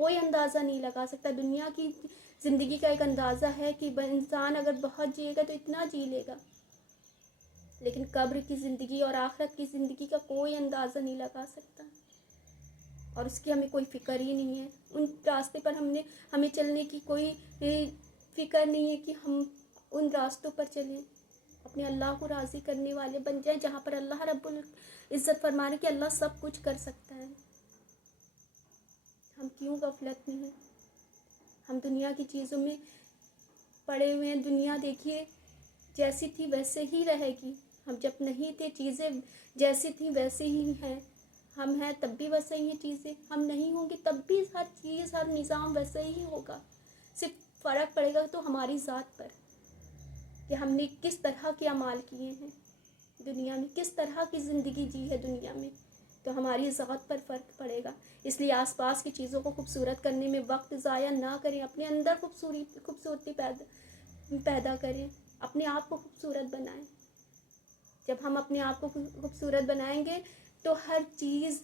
کوئی اندازہ نہیں لگا سکتا. دنیا کی زندگی کا ایک اندازہ ہے کہ انسان اگر بہت جیے گا تو اتنا جی لے گا، لیکن قبر کی زندگی اور آخرت کی زندگی کا کوئی اندازہ نہیں لگا سکتا، اور اس کی ہمیں کوئی فکر ہی نہیں ہے. ان راستے پر ہمیں چلنے کی کوئی فکر نہیں ہے کہ ہم ان راستوں پر چلیں، اپنے اللہ کو راضی کرنے والے بن جائیں، جہاں پر اللہ رب العزت فرما رہے کہ اللہ سب کچھ کر سکتا ہے. ہم کیوں غفلت میں ہیں؟ ہم دنیا کی چیزوں میں پڑے ہوئے ہیں. دنیا دیکھیے جیسی تھی ویسے ہی رہے گی. ہم جب نہیں تھے چیزیں جیسی تھیں ویسے ہی ہیں، ہم ہیں تب بھی ویسے ہی ہیں چیزیں، ہم نہیں ہوں گے تب بھی ہر چیز ہر نظام ویسے ہی ہوگا. صرف فرق پڑے گا تو ہماری ذات پر کہ ہم نے کس طرح کے اعمال کیے ہیں دنیا میں، کس طرح کی زندگی جی ہے دنیا میں، تو ہماری ذات پر فرق پڑے گا. اس لیے آس پاس کی چیزوں کو خوبصورت کرنے میں وقت ضائع نہ کریں، اپنے اندر خوبصورتی پیدا کریں، اپنے آپ کو خوبصورت بنائیں. جب ہم اپنے آپ کو خوبصورت بنائیں گے تو ہر چیز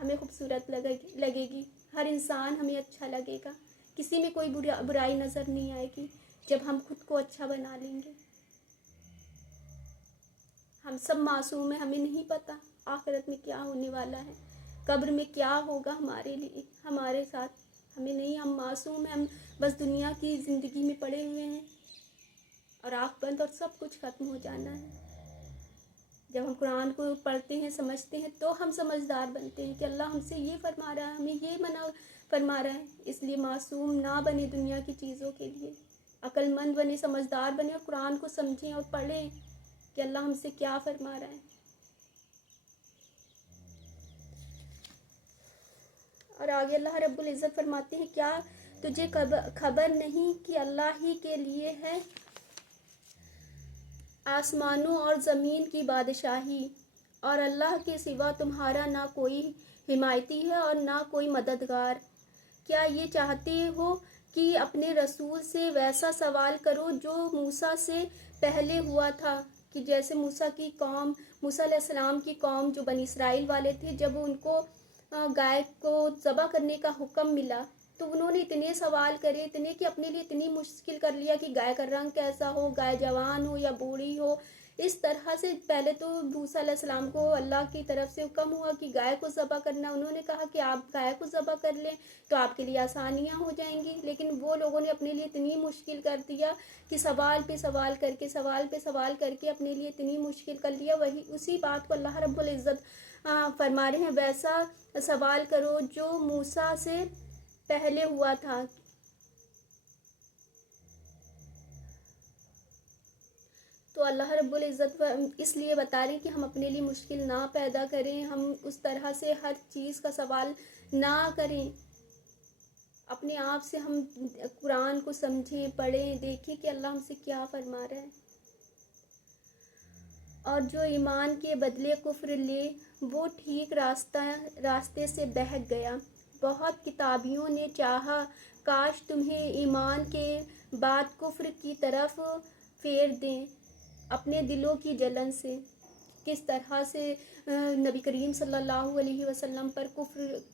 ہمیں خوبصورت لگے گی، ہر انسان ہمیں اچھا لگے گا، کسی میں کوئی برائی نظر نہیں آئے گی جب ہم خود کو اچھا بنا لیں گے. ہم سب معصوم ہیں، ہمیں نہیں پتہ آخرت میں کیا ہونے والا ہے، قبر میں کیا ہوگا ہمارے لیے ہمارے ساتھ، ہمیں نہیں. ہم معصوم ہیں، ہم بس دنیا کی زندگی میں پڑے ہوئے ہیں اور آنکھ بند اور سب کچھ ختم ہو جانا ہے. جب ہم قرآن کو پڑھتے ہیں سمجھتے ہیں تو ہم سمجھدار بنتے ہیں کہ اللہ ہم سے یہ فرما رہا ہے، ہمیں یہ منع فرما رہا ہے. اس لیے معصوم نہ بنے دنیا کی چیزوں کے لیے، عقل مند بنے، سمجھدار بنے اور قرآن کو سمجھیں اور پڑھیں کہ اللہ ہم سے کیا فرما رہا ہے. اور آگے اللہ رب العزت فرماتے ہیں کیا تجھے خبر نہیں کہ اللہ ہی کے لیے ہے آسمانوں اور زمین کی بادشاہی، اور اللہ کے سوا تمہارا نہ کوئی حمایتی ہے اور نہ کوئی مددگار. کیا یہ چاہتے ہو کہ اپنے رسول سے ویسا سوال کرو جو موسیٰ سے پہلے ہوا تھا، کہ جیسے موسیٰ علیہ السلام کی قوم جو بنی اسرائیل والے تھے، جب ان کو گائے کو ذبح کرنے کا حکم ملا تو انہوں نے اتنے سوال کرے، اتنے کہ اپنے لیے اتنی مشکل کر لیا کہ گائے کا رنگ کیسا ہو، گائے جوان ہو یا بوڑھی ہو. اس طرح سے پہلے تو موسیٰ علیہ السلام کو اللہ کی طرف سے حکم ہوا کہ گائے کو ذبح کرنا. انہوں نے کہا کہ آپ گائے کو ذبح کر لیں تو آپ کے لیے آسانیاں ہو جائیں گی، لیکن وہ لوگوں نے اپنے لیے اتنی مشکل کر دیا کہ سوال پہ سوال کر کے اپنے لیے اتنی مشکل کر لیا. وہی اسی بات کو اللہ رب العزت فرما رہے ہیں ویسا سوال کرو جو موسیٰ سے پہلے ہوا تھا. تو اللہ رب العزت اس لیے بتا رہے ہیں کہ ہم اپنے لیے مشکل نہ پیدا کریں، ہم اس طرح سے ہر چیز کا سوال نہ کریں. اپنے آپ سے ہم قرآن کو سمجھیں، پڑھیں، دیکھیں کہ اللہ ہم سے کیا فرما رہا ہے. اور جو ایمان کے بدلے کفر لے وہ ٹھیک راستے سے بہک گیا. بہت کتابیوں نے چاہا کاش تمہیں ایمان کے بعد کفر کی طرف پھیر دیں اپنے دلوں کی جلن سے. کس طرح سے نبی کریم صلی اللہ علیہ وسلم پر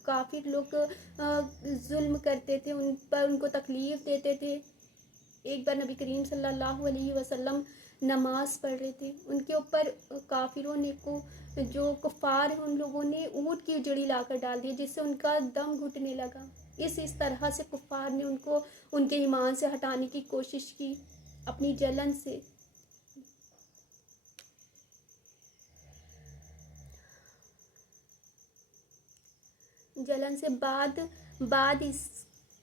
کافر لوگ ظلم کرتے تھے، ان کو تکلیف دیتے تھے. ایک بار نبی کریم صلی اللہ علیہ وسلم نماز پڑھ رہے تھے، ان کے اوپر کافروں نے جو کفار ہیں ان لوگوں نے اونٹ کی جڑی لا کر ڈال دی جس سے ان کا دم گھٹنے لگا. اس طرح سے کفار نے ان کے ایمان سے ہٹانے کی کوشش کی اپنی جلن سے. بعد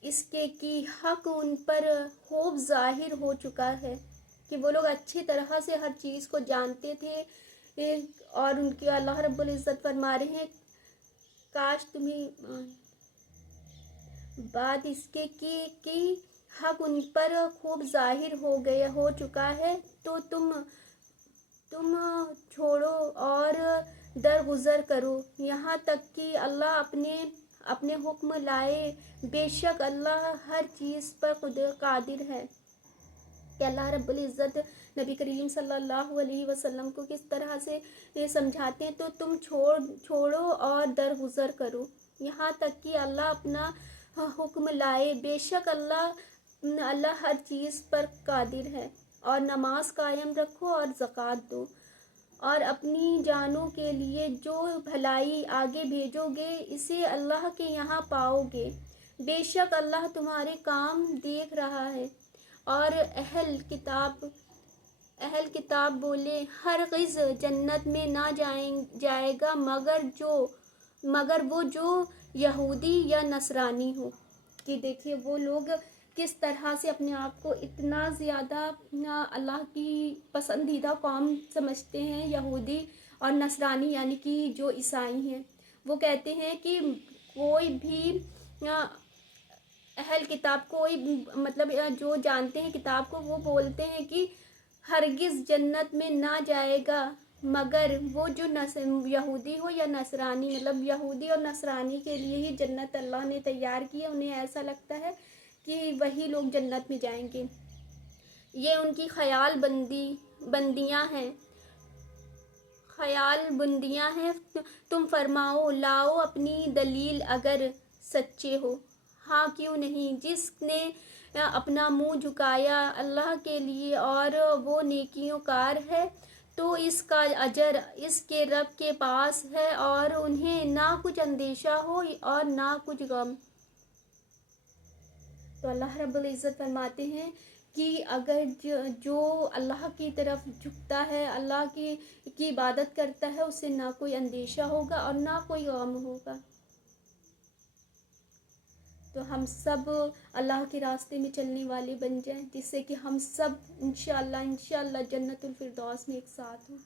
اس کے کہ حق ان پر خوب ظاہر ہو چکا ہے، کہ وہ لوگ اچھی طرح سے ہر چیز کو جانتے تھے. اور ان کے اللہ رب العزت فرما رہے ہیں کاش تمہیں بعد اس کے کہ حق ان پر خوب ظاہر ہو چکا ہے تو تم چھوڑو اور درگزر کرو یہاں تک کہ اللہ اپنے حکم لائے. بے شک اللہ ہر چیز پر قادر ہے. کہ اللہ رب العزت نبی کریم صلی اللہ علیہ وسلم کو کس طرح سے سمجھاتے ہیں تو تم چھوڑو اور درگزر کرو یہاں تک کہ اللہ حکم لائے، بے شک اللہ ہر چیز پر قادر ہے۔ اور نماز قائم رکھو اور زکوٰۃ دو، اور اپنی جانوں کے لیے جو بھلائی آگے بھیجو گے اسے اللہ کے یہاں پاؤ گے، بے شک اللہ تمہارے کام دیکھ رہا ہے۔ اور اہل کتاب بولے، ہرگز جنت میں نہ جائے گا مگر وہ جو یہودی یا نصرانی ہو۔ کہ دیکھیے وہ لوگ کس طرح سے اپنے آپ کو اتنا زیادہ اللہ کی پسندیدہ قوم سمجھتے ہیں، یہودی اور نصرانی یعنی کہ جو عیسائی ہیں۔ وہ کہتے ہیں کہ کوئی بھی اہل کتاب مطلب جو جانتے ہیں کتاب کو، وہ بولتے ہیں کہ ہرگز جنت میں نہ جائے گا مگر وہ جو یہودی ہو یا نصرانی، مطلب یہودی اور نصرانی کے لیے ہی جنت اللہ نے تیار کی ہے، انہیں ایسا لگتا ہے کہ وہی لوگ جنت میں جائیں گے۔ یہ ان کی خیال بندیاں ہیں۔ تم فرماؤ، لاؤ اپنی دلیل اگر سچے ہو۔ ہاں کیوں نہیں، جس نے اپنا منہ جھکایا اللہ کے لیے اور وہ نیکیوں کار ہے تو اس کا اجر اس کے رب کے پاس ہے، اور انہیں نہ کچھ اندیشہ ہو اور نہ کچھ غم۔ تو اللہ رب العزت فرماتے ہیں کہ اگر جو اللہ کی طرف جھکتا ہے، اللہ کی عبادت کرتا ہے، اسے نہ کوئی اندیشہ ہوگا اور نہ کوئی غم ہوگا۔ تو ہم سب اللہ کے راستے میں چلنے والے بن جائیں، جس سے کہ ہم سب انشاءاللہ جنت الفردوس میں ایک ساتھ ہوں،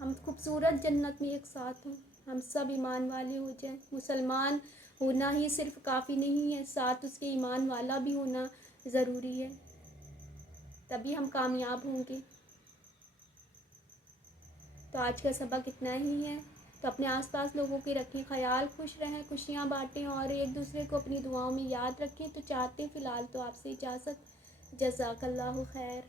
ہم خوبصورت جنت میں ایک ساتھ ہوں، ہم سب ایمان والے ہو جائیں۔ مسلمان ہونا ہی صرف کافی نہیں ہے، ساتھ اس کے ایمان والا بھی ہونا ضروری ہے، تبھی ہم کامیاب ہوں گے۔ تو آج کا سبق اتنا ہی ہے۔ تو اپنے آس پاس لوگوں کے رکھیں خیال، خوش رہیں، خوشیاں بانٹیں اور ایک دوسرے کو اپنی دعاؤں میں یاد رکھیں۔ تو چاہتے ہیں فی الحال تو آپ سے اجازت، جزاک اللہ خیر۔